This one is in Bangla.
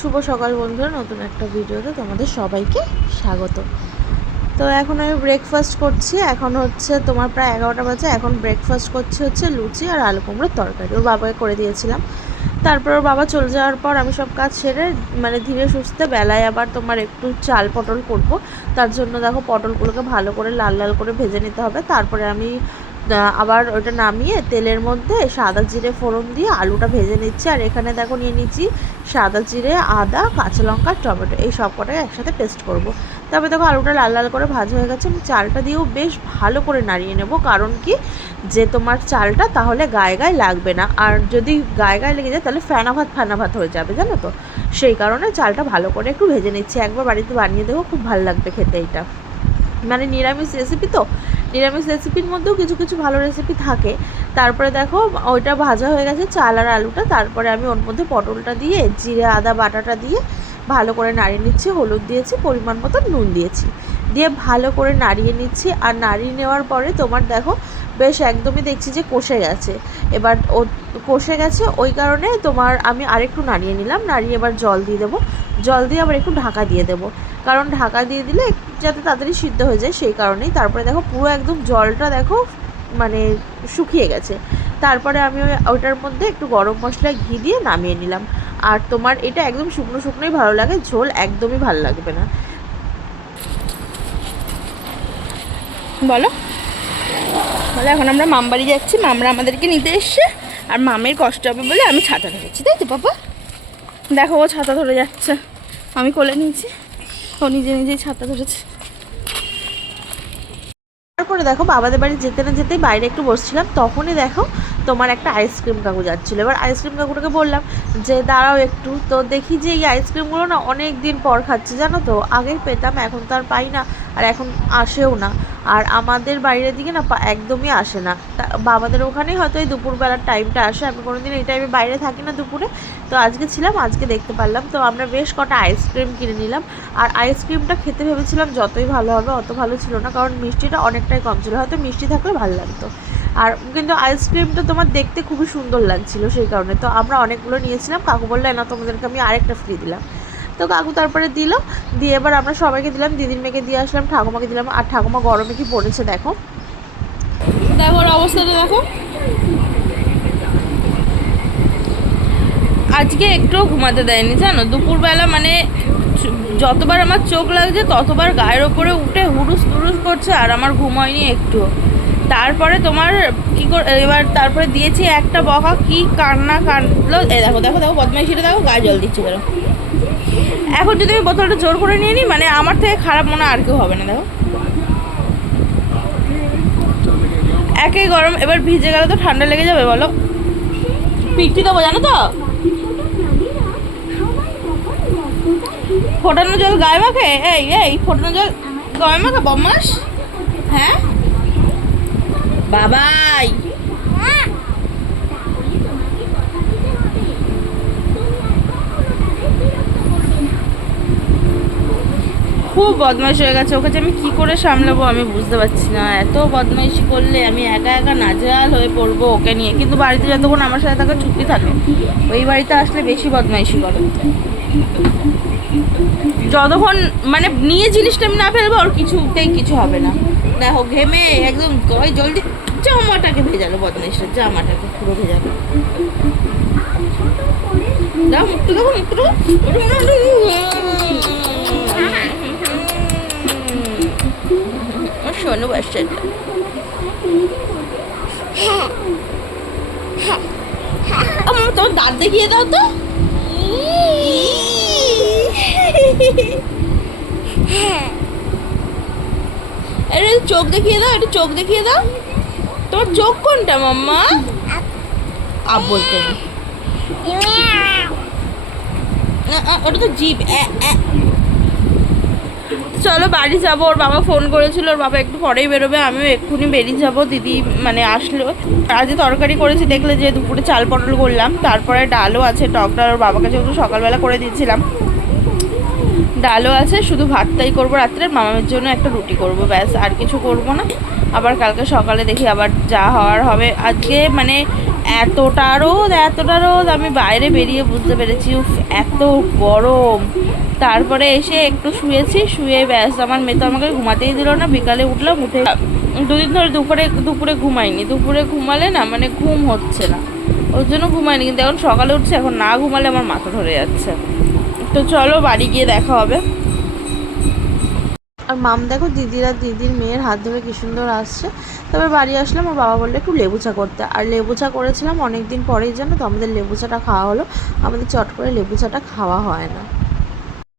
শুভ সকাল বন্ধুরা, নতুন একটা ভিডিওতে তোমাদের সবাইকে স্বাগত। তো এখন আমি ব্রেকফাস্ট করছি, এখন হচ্ছে তোমার প্রায় এগারোটা বাজে, এখন ব্রেকফাস্ট করছি হচ্ছে লুচি আর আলু কুমড়োর তরকারি। ওর বাবাকে করে দিয়েছিলাম। তারপর ওর বাবা চলে যাওয়ার পর আমি সব কাজ সেরে মানে ধীরে সুস্থে বেলায় আবার তোমার একটু চাল পটল করব। তার জন্য দেখো পটলগুলোকে ভালো করে লাল লাল করে ভেজে নিতে হবে। তারপরে আমি আবার ওটা নামিয়ে তেলের মধ্যে সাদা জিরে ফোড়ন দিয়ে আলুটা ভেজে নিচ্ছি। আর এখানে দেখো নিয়ে নিচ্ছি সাদা জিরে, আদা, কাঁচা লঙ্কা, টমেটো। এই সব কটাকে একসাথে পেস্ট করব। তারপরে দেখো আলুটা লাল লাল করে ভাজা হয়ে গেছে। আমি চালটা দিয়েও বেশ ভালো করে নাড়িয়ে নেব। কারণ কি? যে তোমার চালটা তাহলে গায়ে গায়ে লাগবে না। আর যদি গায়ে গায়ে লেগে যায় তাহলে ফেনা ভাত ফেনা ভাত হয়ে যাবে, জানো তো? সেই কারণে চালটা ভালো করে একটু ভেজে নিচ্ছি। একবার বাড়িতে বানিয়ে দেবো খুব ভালো লাগবে খেতে এটা মানে নিরামিষ রেসিপি তো? নিরামিষ রেসিপির মধ্যেও কিছু কিছু ভালো রেসিপি থাকে। তারপরে দেখো, ওইটা ভাজা হয়ে গেছে, চাল আর আলুটা। তারপরে আমি ওর মধ্যে পটলটা দিয়ে, জিরে, আদা, বাটাটা দিয়ে ভালো করে নাড়িয়ে নিচ্ছি, হলুদ দিয়েছি, পরিমাণ মতো নুন দিয়েছি। দিয়ে ভালো করে নাড়িয়ে নিচ্ছি, আর নাড়িয়ে নেওয়ার পরে তোমার দেখো বেশ একদমই দেখছি যে কষে গেছে। এবার ও কষে গেছে, ওই কারণে তোমার আমি আরেকটু নাড়িয়ে নিলাম, নাড়িয়ে এবার জল দিয়ে দেবো। জল দিয়ে আবার একটু ঢাকা দিয়ে দেবো। কারণ ঢাকা দিয়ে দিলে যাতে তাড়াতাড়ি সিদ্ধ হয়ে যায় সেই কারণেই। তারপরে দেখো পুরো একদম জলটা দেখো মানে শুকিয়ে গেছে। তারপরে আমি ওই ওটার মধ্যে একটু গরম মশলা ঘি দিয়ে নামিয়ে নিলাম। আর তোমার এটা একদম শুকনো শুকনোই ভালো লাগে, ঝোল একদমই ভালো লাগবে না। বলো। বলো এখন আমরা মামবাড়ি যাচ্ছি। মামরা আমাদেরকে নিতে এসছে। আর মামের কষ্ট হবে বলে আমি ছাতা ধরেছি। তাই তো বাবা? দেখো, ও ছাতা ধরে যাচ্ছে। আমি কোলে নিয়েছি। ও নিজে নিজেই ছাতা ধরেছে। তারপরে দেখো, বাবাদের বাড়ি যেতে না যেতেই বাইরে একটু বসছিলাম। তখনই দেখো তোমার একটা আইসক্রিম কাকু যাচ্ছিল। এবার আইসক্রিম কাকুটাকে বললাম যে, দাঁড়াও একটু। তো দেখি যে এই আইসক্রিমগুলো না অনেক দিন পর খাচ্ছি, জানো তো? আগেই পেতাম, এখন তো আর পাই না, আর এখন আসেও না। আর আমাদের বাইরের দিকে না একদমই আসে না। বাবাদের ওখানেই হয়তো এই দুপুরবেলার টাইমটা আসে, আমি কোনো কোনোদিন এই টাইমে বাইরে থাকি না দুপুরে। তো আজকে ছিলাম, আজকে দেখতে পারলাম। তো আমরা বেশ কটা আইসক্রিম কিনে নিলাম। আর আইসক্রিমটা খেতে ভেবেছিলাম যতই ভালো হবে অত ভালো ছিল না, কারণ মিষ্টিটা অনেকটাই কম ছিল। হয়তো মিষ্টি থাকলে ভালো লাগতো। আর কিন্তু আইসক্রিমটা তোমার দেখতে খুবই সুন্দর লাগছিল সেই কারণে। তো আমরা অনেকগুলো নিয়েছিলাম। কাকু বলল না, তোমাদেরকে আমি আরেকটা ফ্রি দিলাম। তো কাকু তারপরে দিল। দিয়ে এবার আমরা সবাইকে দিলাম দিদির মেয়েকে দিয়ে আসলাম, ঠাকুমাকে দিলাম। আর ঠাকুমা গরমে কি পড়েছে দেখো। দেখো অবস্থাটা দেখো। আজকে একটুও ঘুমাতে দেয়নি, জানো? দুপুরবেলা মানে যতবার আমার চোখ লাগছে, ততবার গায়ের ওপরে উঠে হুরুস তুরুস করছে, আর আমার ঘুম হয়নি একটু তারপরে তোমার কি এবার তারপরে দিয়েছি একটা বকা, কি কান্না কানলো এই দেখো দেখো দেখো, বদমাইশিটা দেখো, গায়ে জল দিচ্ছে বেরো এখন যদি আমি বোতলটা জোর করে নিয়ে নিই মানে আমার থেকে খারাপ মনে আর কেউ হবে না, দেখো। একই গরম, এবার ভিজে গেলে তো ঠান্ডা লেগে যাবে, বলো। পিঠি দেবো, জানো তো? ফোটানো জল গায়ে মাখে? এই এই, ফোটানো জল গায়ে মাখে বম্মাস হ্যাঁ? বাবাই। খুব বদমাইশ হয়ে গেছে। ওকে যে আমি কী করে সামলাবো আমি বুঝতে পারছি না। এত বদমাইশি করলে আমি একা একা নাজেহাল হয়ে পড়ব ওকে নিয়ে। কিন্তু বাড়িতে যতক্ষণ আমার সাথে থাকা চুক্তি থাকে, ওই বাড়িতে আসলে বেশি বদমাইশি করে। যতক্ষণ মানে নিয়ে জিনিসটা আমি না ফেলব আর কিছুতেই কিছু হবে না। দেখো ঘেমে একদম ওই জলদি জামাটাকে ভেজালো বদমাইশটা জামাটাকে পুরো ভেজালো। দাও মুক্ত দেখো বাচ্চাটা। আমার তোমার দাঁত দেখিয়ে দাও তো। আরে চোখ দেখিয়ে দাও, একটু চোখ দেখিয়ে দাও। তোমার চোখ কোনটা, মাম্মা? আপ বলতে ওটা তো জিপ। চলো বাড়ি যাব, ওর বাবা ফোন করেছিল, ওর বাবা একটু পরেই বেরোবে, আমিও এক্ষুনি বেরিয়ে যাব, দিদি মানে আসলো। আজকে তরকারি করেছি, দেখলে যে দুপুরে চাল পটল করলাম, তারপরে ডালও আছে, টক ডাল ওর বাবাকে যেহেতু সকালবেলা করে দিয়েছিলাম। ডালও আছে, শুধু ভাতটাই করব রাত্রে, মামামের জন্য একটা রুটি করব, ব্যাস, আর কিছু করব না। আবার কালকে সকালে দেখি আবার যা হওয়ার হবে। আজকে মানে এতটা রোদ এতটা রোদ, আমি বাইরে বেরিয়ে বুঝতে পেরেছি এত গরম। তারপরে এসে একটু শুয়েছি, শুয়ে ব্যাস, আমার মেয়ে তো আমাকে ঘুমাতেই দিল না, বিকালে উঠলাম, উঠে দুদিন ধরে দুপুরে দুপুরে ঘুমাইনি দুপুরে ঘুমালে না মানে ঘুম হচ্ছে না। ওর জন্য ঘুমাইনি কিন্তু এখন সকালে উঠছে, এখন না ঘুমালে আমার মাথা ধরে যাচ্ছে। তো চলো বাড়ি গিয়ে দেখা হবে। আর মাম দেখো দিদিরা দিদির মেয়ের হাত ধরে কি সুন্দর আসছে। তবে বাড়ি আসলাম আর বাবা বলল একটু লেবু চা করতে। আর লেবু চা করেছিলাম অনেক দিন পরেই জানো তো, আমাদের লেবু চাটা খাওয়া হলো। আমাদের চট করে লেবু চাটা খাওয়া হয় না।